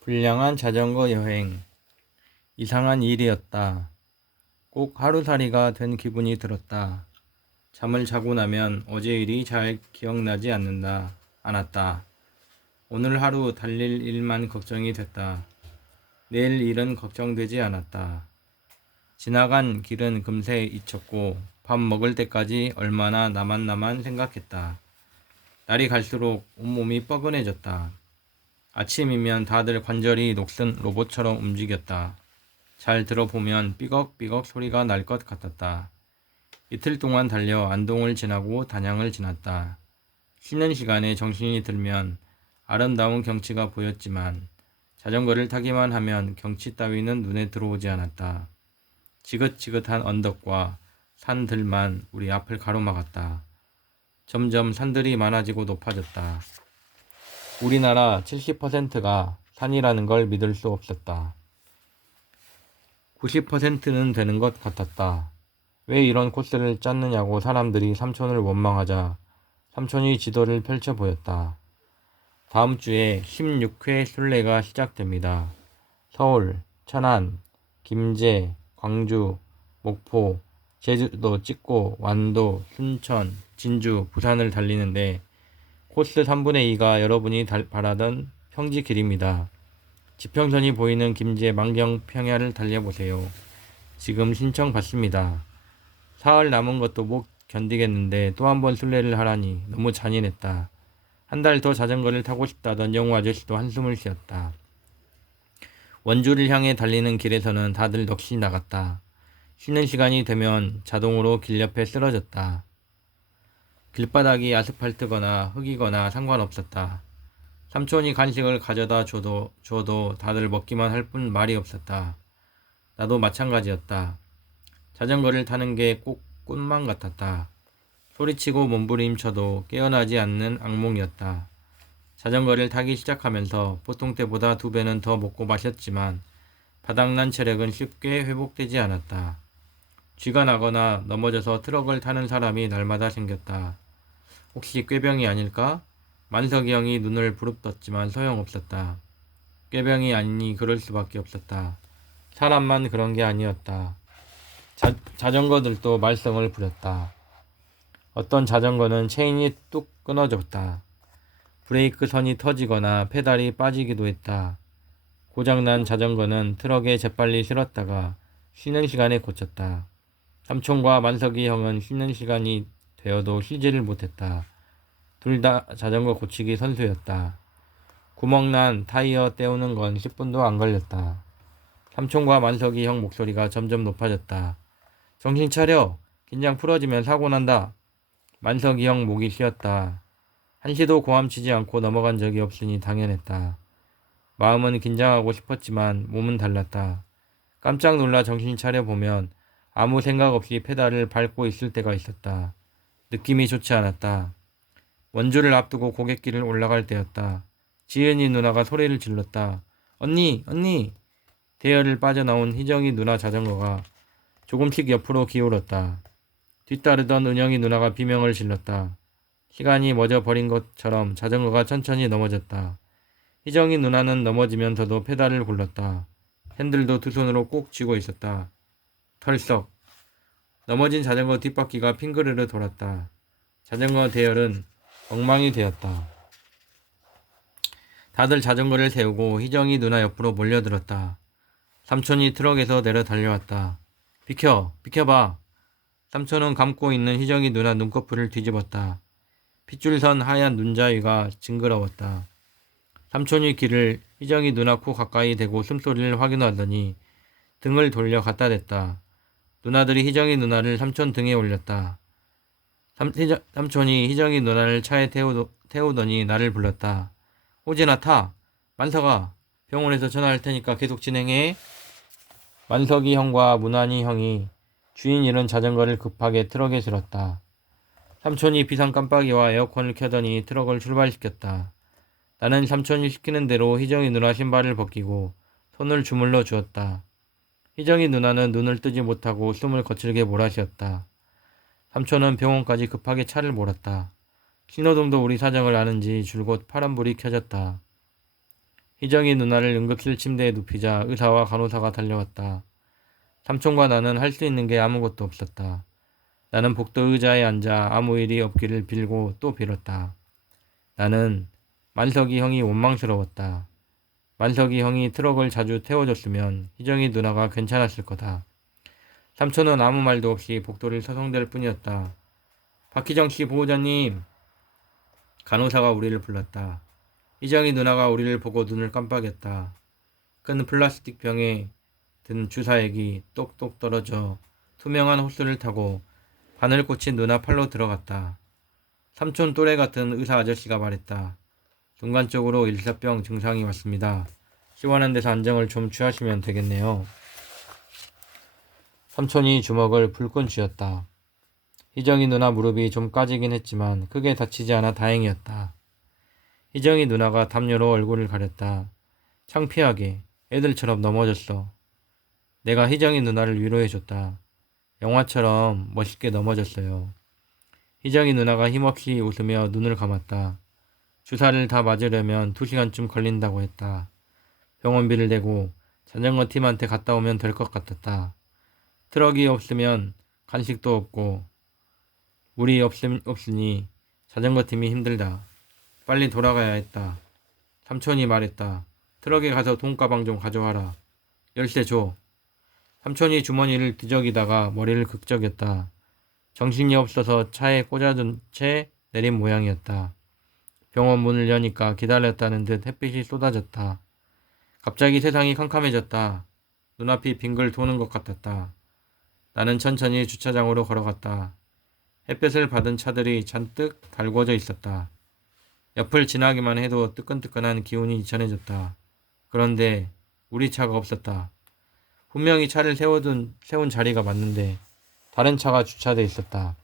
불량한 자전거 여행. 이상한 일이었다. 꼭 하루살이가 된 기분이 들었다. 잠을 자고 나면 어제 일이 잘 기억나지 않았다. 오늘 하루 달릴 일만 걱정이 됐다. 내일 일은 걱정되지 않았다. 지나간 길은 금세 잊혔고 밥 먹을 때까지 얼마나 남았나만 생각했다. 날이 갈수록 온몸이 뻐근해졌다. 아침이면 다들 관절이 녹슨 로봇처럼 움직였다. 잘 들어보면 삐걱삐걱 소리가 날 것 같았다. 이틀 동안 달려 안동을 지나고 단양을 지났다. 쉬는 시간에 정신이 들면 아름다운 경치가 보였지만 자전거를 타기만 하면 경치 따위는 눈에 들어오지 않았다. 지긋지긋한 언덕과 산들만 우리 앞을 가로막았다. 점점 산들이 많아지고 높아졌다. 우리나라 70%가 산이라는 걸 믿을 수 없었다. 90%는 되는 것 같았다. 왜 이런 코스를 짰느냐고 사람들이 삼촌을 원망하자 삼촌이 지도를 펼쳐 보였다. 다음 주에 16회 순례가 시작됩니다. 서울, 천안, 김제, 광주, 목포, 제주도 찍고 완도, 순천, 진주, 부산을 달리는데 코스 3분의 2가 여러분이 바라던 평지 길입니다. 지평선이 보이는 김제 만경 평야를 달려보세요. 지금 신청 받습니다. 사흘 남은 것도 못 견디겠는데 또 한 번 순례를 하라니 너무 잔인했다. 한 달 더 자전거를 타고 싶다던 영우 아저씨도 한숨을 쉬었다. 원주를 향해 달리는 길에서는 다들 넋이 나갔다. 쉬는 시간이 되면 자동으로 길 옆에 쓰러졌다. 길바닥이 아스팔트거나 흙이거나 상관없었다. 삼촌이 간식을 가져다 줘도 다들 먹기만 할 뿐 말이 없었다. 나도 마찬가지였다. 자전거를 타는 게 꼭 꿈만 같았다. 소리치고 몸부림쳐도 깨어나지 않는 악몽이었다. 자전거를 타기 시작하면서 보통 때보다 2배는 더 먹고 마셨지만 바닥난 체력은 쉽게 회복되지 않았다. 쥐가 나거나 넘어져서 트럭을 타는 사람이 날마다 생겼다. 혹시 꾀병이 아닐까? 만석이 형이 눈을 부릅떴지만 소용없었다. 꾀병이 아니니 그럴 수밖에 없었다. 사람만 그런 게 아니었다. 자전거들도 말썽을 부렸다. 어떤 자전거는 체인이 뚝 끊어졌다. 브레이크 선이 터지거나 페달이 빠지기도 했다. 고장난 자전거는 트럭에 재빨리 실었다가 쉬는 시간에 고쳤다. 삼촌과 만석이 형은 쉬는 시간이 되어도 쉬지를 못했다. 둘 다 자전거 고치기 선수였다. 구멍난 타이어 떼우는 건 10분도 안 걸렸다. 삼촌과 만석이 형 목소리가 점점 높아졌다. 정신 차려! 긴장 풀어지면 사고 난다. 만석이 형 목이 쉬었다. 한시도 고함치지 않고 넘어간 적이 없으니 당연했다. 마음은 긴장하고 싶었지만 몸은 달랐다. 깜짝 놀라 정신 차려 보면 아무 생각 없이 페달을 밟고 있을 때가 있었다. 느낌이 좋지 않았다. 원주를 앞두고 고갯길을 올라갈 때였다. 지은이 누나가 소리를 질렀다. 언니! 언니! 대열을 빠져나온 희정이 누나 자전거가 조금씩 옆으로 기울었다. 뒤따르던 은영이 누나가 비명을 질렀다. 시간이 멎어 버린 것처럼 자전거가 천천히 넘어졌다. 희정이 누나는 넘어지면서도 페달을 굴렀다. 핸들도 두 손으로 꼭 쥐고 있었다. 털썩. 넘어진 자전거 뒷바퀴가 핑그르르 돌았다. 자전거 대열은 엉망이 되었다. 다들 자전거를 세우고 희정이 누나 옆으로 몰려들었다. 삼촌이 트럭에서 내려 달려왔다. 비켜! 비켜봐! 삼촌은 감고 있는 희정이 누나 눈꺼풀을 뒤집었다. 핏줄선 하얀 눈자위가 징그러웠다. 삼촌이 길을 희정이 누나 코 가까이 대고 숨소리를 확인하더니 등을 돌려 갖다 댔다. 누나들이 희정이 누나를 삼촌 등에 올렸다. 삼촌이 희정이 누나를 차에 태우더니 나를 불렀다. 호진아 타! 만석아! 병원에서 전화할 테니까 계속 진행해. 만석이 형과 문환이 형이 주인 잃은 자전거를 급하게 트럭에 실었다. 삼촌이 비상 깜빡이와 에어컨을 켜더니 트럭을 출발시켰다. 나는 삼촌이 시키는 대로 희정이 누나 신발을 벗기고 손을 주물러 주었다. 희정이 누나는 눈을 뜨지 못하고 숨을 거칠게 몰아쉬었다. 삼촌은 병원까지 급하게 차를 몰았다. 신호등도 우리 사정을 아는지 줄곧 파란불이 켜졌다. 희정이 누나를 응급실 침대에 눕히자 의사와 간호사가 달려왔다. 삼촌과 나는 할 수 있는 게 아무것도 없었다. 나는 복도 의자에 앉아 아무 일이 없기를 빌고 또 빌었다. 나는 만석이 형이 원망스러웠다. 만석이 형이 트럭을 자주 태워줬으면 희정이 누나가 괜찮았을 거다. 삼촌은 아무 말도 없이 복도를 서성댈 뿐이었다. 박희정씨 보호자님! 간호사가 우리를 불렀다. 희정이 누나가 우리를 보고 눈을 깜빡였다. 큰 플라스틱 병에 든 주사액이 똑똑 떨어져 투명한 호스를 타고 바늘 꽂힌 누나 팔로 들어갔다. 삼촌 또래 같은 의사 아저씨가 말했다. 순간적으로 일사병 증상이 왔습니다. 시원한 데서 안정을 좀 취하시면 되겠네요. 삼촌이 주먹을 불끈 쥐었다. 희정이 누나 무릎이 좀 까지긴 했지만 크게 다치지 않아 다행이었다. 희정이 누나가 담요로 얼굴을 가렸다. 창피하게 애들처럼 넘어졌어. 내가 희정이 누나를 위로해줬다. 영화처럼 멋있게 넘어졌어요. 희정이 누나가 힘없이 웃으며 눈을 감았다. 주사를 다 맞으려면 2시간쯤 걸린다고 했다. 병원비를 내고 자전거 팀한테 갔다 오면 될 것 같았다. 트럭이 없으면 간식도 없고 물이 없으니 자전거 팀이 힘들다. 빨리 돌아가야 했다. 삼촌이 말했다. 트럭에 가서 돈가방 좀 가져와라. 열쇠 줘. 삼촌이 주머니를 뒤적이다가 머리를 극적였다. 정신이 없어서 차에 꽂아둔 채 내린 모양이었다. 병원 문을 여니까 기다렸다는 듯 햇빛이 쏟아졌다. 갑자기 세상이 캄캄해졌다. 눈앞이 빙글 도는 것 같았다. 나는 천천히 주차장으로 걸어갔다. 햇볕을 받은 차들이 잔뜩 달궈져 있었다. 옆을 지나기만 해도 뜨끈뜨끈한 기운이 전해졌다. 그런데 우리 차가 없었다. 분명히 차를 세운 자리가 맞는데 다른 차가 주차돼 있었다.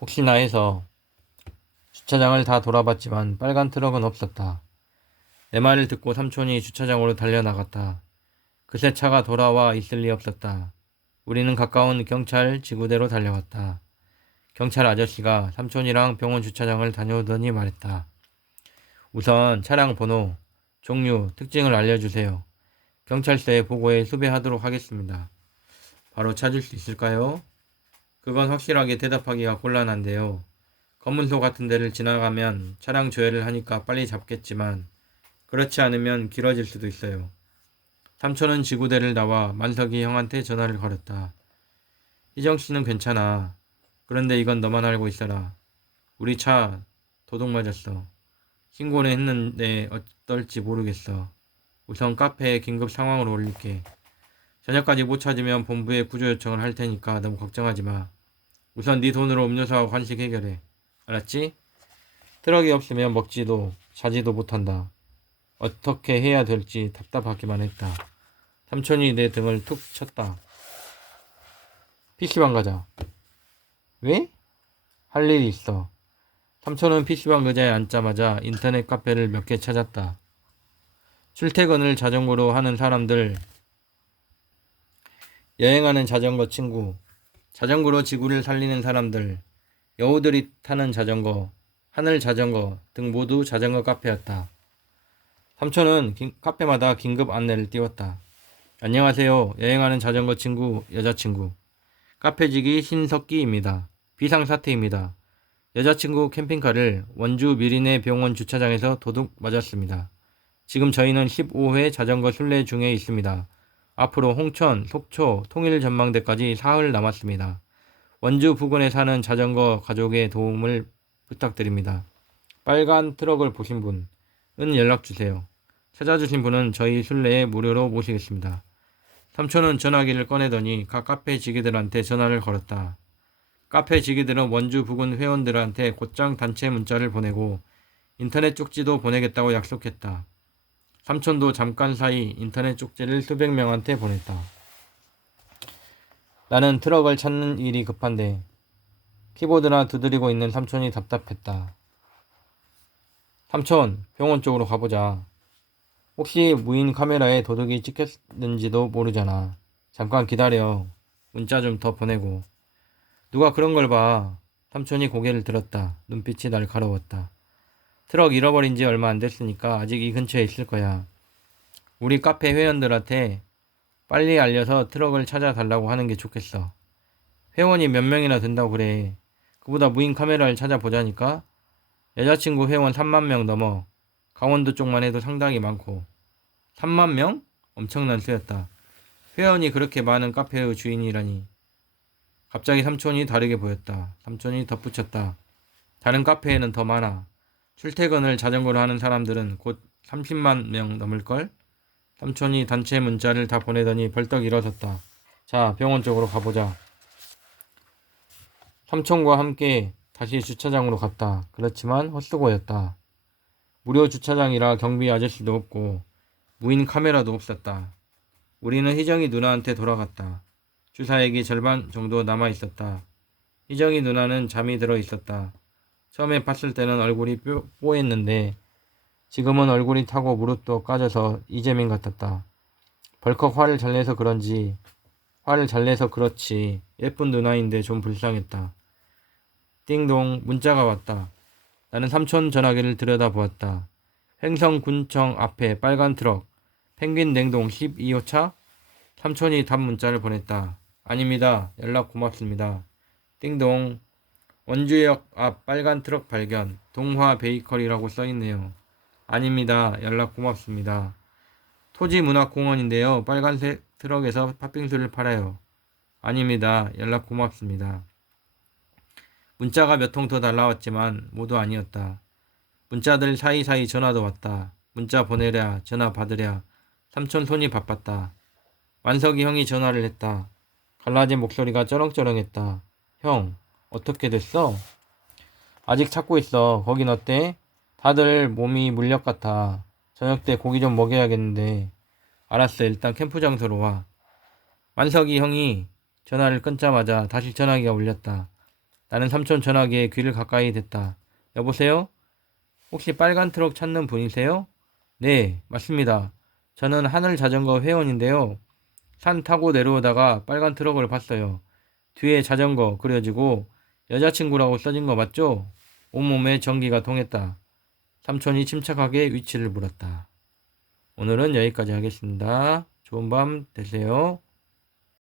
혹시나 해서 주차장을 다 돌아봤지만 빨간 트럭은 없었다. 내 말을 듣고 삼촌이 주차장으로 달려나갔다. 그새 차가 돌아와 있을 리 없었다. 우리는 가까운 경찰 지구대로 달려갔다. 경찰 아저씨가 삼촌이랑 병원 주차장을 다녀오더니 말했다. 우선 차량 번호, 종류, 특징을 알려주세요. 경찰서에 보고해 수배하도록 하겠습니다. 바로 찾을 수 있을까요? 그건 확실하게 대답하기가 곤란한데요. 검문소 같은 데를 지나가면 차량 조회를 하니까 빨리 잡겠지만 그렇지 않으면 길어질 수도 있어요. 삼촌은 지구대를 나와 만석이 형한테 전화를 걸었다. 희정씨는 괜찮아. 그런데 이건 너만 알고 있어라. 우리 차 도둑 맞았어. 신고는 했는데 어떨지 모르겠어. 우선 카페에 긴급 상황을 올릴게. 저녁까지 못 찾으면 본부에 구조 요청을 할 테니까 너무 걱정하지 마. 우선 네 돈으로 음료수하고 간식 해결해. 알았지? 트럭이 없으면 먹지도 자지도 못한다. 어떻게 해야 될지 답답하기만 했다. 삼촌이 내 등을 툭 쳤다. PC방 가자. 왜? 할 일이 있어. 삼촌은 PC방 의자에 앉자마자 인터넷 카페를 몇 개 찾았다. 출퇴근을 자전거로 하는 사람들, 여행하는 자전거 친구, 자전거로 지구를 살리는 사람들, 여우들이 타는 자전거, 하늘 자전거 등 모두 자전거 카페였다. 삼촌은 카페마다 긴급 안내를 띄웠다. 안녕하세요. 여행하는 자전거 친구, 여자친구. 카페지기 신석기입니다. 비상사태입니다. 여자친구 캠핑카를 원주 미리내 병원 주차장에서 도둑 맞았습니다. 지금 저희는 15회 자전거 순례 중에 있습니다. 앞으로 홍천, 속초, 통일전망대까지 사흘 남았습니다. 원주 부근에 사는 자전거 가족의 도움을 부탁드립니다. 빨간 트럭을 보신 분은 연락주세요. 찾아주신 분은 저희 순례에 무료로 모시겠습니다. 삼촌은 전화기를 꺼내더니 각 카페 지기들한테 전화를 걸었다. 카페 지기들은 원주 부근 회원들한테 곧장 단체 문자를 보내고 인터넷 쪽지도 보내겠다고 약속했다. 삼촌도 잠깐 사이 인터넷 쪽지를 수백 명한테 보냈다. 나는 트럭을 찾는 일이 급한데 키보드나 두드리고 있는 삼촌이 답답했다. 삼촌, 병원 쪽으로 가보자. 혹시 무인 카메라에 도둑이 찍혔는지도 모르잖아. 잠깐 기다려. 문자 좀 더 보내고. 누가 그런 걸 봐. 삼촌이 고개를 들었다. 눈빛이 날카로웠다. 트럭 잃어버린 지 얼마 안 됐으니까 아직 이 근처에 있을 거야. 우리 카페 회원들한테 빨리 알려서 트럭을 찾아달라고 하는 게 좋겠어. 회원이 몇 명이나 된다고 그래. 그보다 무인 카메라를 찾아보자니까. 여자친구 회원 3만 명 넘어. 강원도 쪽만 해도 상당히 많고. 3만 명? 엄청난 수였다. 회원이 그렇게 많은 카페의 주인이라니. 갑자기 삼촌이 다르게 보였다. 삼촌이 덧붙였다. 다른 카페에는 더 많아. 출퇴근을 자전거로 하는 사람들은 곧 30만 명 넘을걸? 삼촌이 단체 문자를 다 보내더니 벌떡 일어섰다. 자, 병원 쪽으로 가보자. 삼촌과 함께 다시 주차장으로 갔다. 그렇지만 헛수고였다. 무료 주차장이라 경비 아저씨도 없고 무인 카메라도 없었다. 우리는 희정이 누나한테 돌아갔다. 주사액이 절반 정도 남아 있었다. 희정이 누나는 잠이 들어 있었다. 처음에 봤을 때는 얼굴이 뽀했는데 지금은 얼굴이 타고 무릎도 까져서 이재민 같았다. 벌컥 화를 잘 내서 그렇지 예쁜 누나인데 좀 불쌍했다. 띵동 문자가 왔다. 나는 삼촌 전화기를 들여다보았다. 횡성군청 앞에 빨간 트럭 펭귄 냉동 12호차? 삼촌이 답 문자를 보냈다. 아닙니다. 연락 고맙습니다. 띵동 원주역 앞 빨간 트럭 발견 동화 베이커리라고 써있네요. 아닙니다. 연락 고맙습니다. 토지문화공원인데요. 빨간색 트럭에서 팥빙수를 팔아요. 아닙니다. 연락 고맙습니다. 문자가 몇 통 더 날라왔지만 모두 아니었다. 문자들 사이사이 전화도 왔다. 문자 보내랴 전화 받으랴 삼촌 손이 바빴다. 만석이 형이 전화를 했다. 갈라진 목소리가 쩌렁쩌렁했다. 형, 어떻게 됐어? 아직 찾고 있어. 거긴 어때? 다들 몸이 물엿 같아. 저녁 때 고기 좀 먹여야겠는데. 알았어. 일단 캠프 장소로 와. 만석이 형이 전화를 끊자마자 다시 전화기가 울렸다. 나는 삼촌 전화기에 귀를 가까이 댔다. 여보세요? 혹시 빨간 트럭 찾는 분이세요? 네, 맞습니다. 저는 하늘 자전거 회원인데요. 산 타고 내려오다가 빨간 트럭을 봤어요. 뒤에 자전거 그려지고 여자친구라고 써진 거 맞죠? 온몸에 전기가 통했다. 삼촌이 침착하게 위치를 물었다. 오늘은 여기까지 하겠습니다. 좋은 밤 되세요.